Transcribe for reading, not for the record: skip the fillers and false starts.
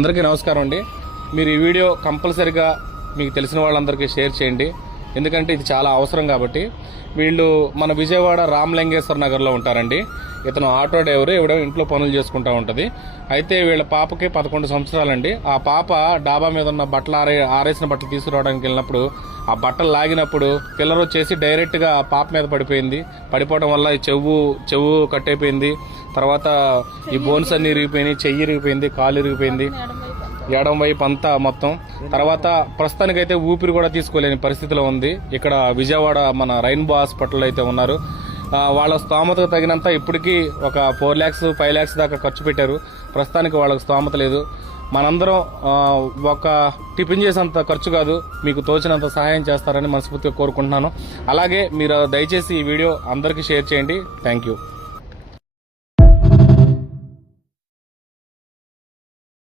అందరికీ నమస్కారం అండి. మీరు ఈ వీడియో కంపల్సరిగా మీకు తెలిసిన వాళ్ళందరికీ షేర్ చేయండి, ఎందుకంటే ఇది చాలా అవసరం కాబట్టి. వీళ్ళు మన విజయవాడ రామలింగేశ్వర నగర్లో ఉంటారండి. ఇతను ఆటో డ్రైవర్, ఎవడో ఇంట్లో పనులు చేసుకుంటూ ఉంటుంది. అయితే వీళ్ళ పాపకి 11 సంవత్సరాలండి. ఆ పాప డాబా మీద ఉన్న బట్టలు ఆరేసిన బట్టలు తీసుకురావడానికి వెళ్ళినప్పుడు ఆ బట్టలు లాగినప్పుడు పిల్లర్ వచ్చేసి డైరెక్ట్ గా పాప మీద పడిపోయింది. పడిపోవడం వల్ల ఈ చెవు కట్టయిపోయింది. తర్వాత ఈ బోన్స్ అన్ని ఇరిగిపోయినాయి, చెయ్యి ఇరిగిపోయింది, కాలు ఇరిగిపోయింది, ఎడం వైపు అంతా మొత్తం. తర్వాత ప్రస్తుతానికైతే ఊపిరి కూడా తీసుకోలేని పరిస్థితిలో ఉంది. ఇక్కడ విజయవాడ మన రెయిన్బో హాస్పిటల్ అయితే ఉన్నారు. వాళ్ళ స్తోమతకు తగినంత ఇప్పటికీ ఒక 4 lakhs 5 lakhs దాకా ఖర్చు పెట్టారు. ప్రస్తుతానికి వాళ్ళకి స్తోమత లేదు. మనందరం ఒక టిఫిన్ చేసేంత ఖర్చు కాదు, మీకు తోచినంత సహాయం చేస్తారని మనస్ఫూర్తిగా కోరుకుంటున్నాను. అలాగే మీరు దయచేసి ఈ వీడియో అందరికీ షేర్ చేయండి. Thank you.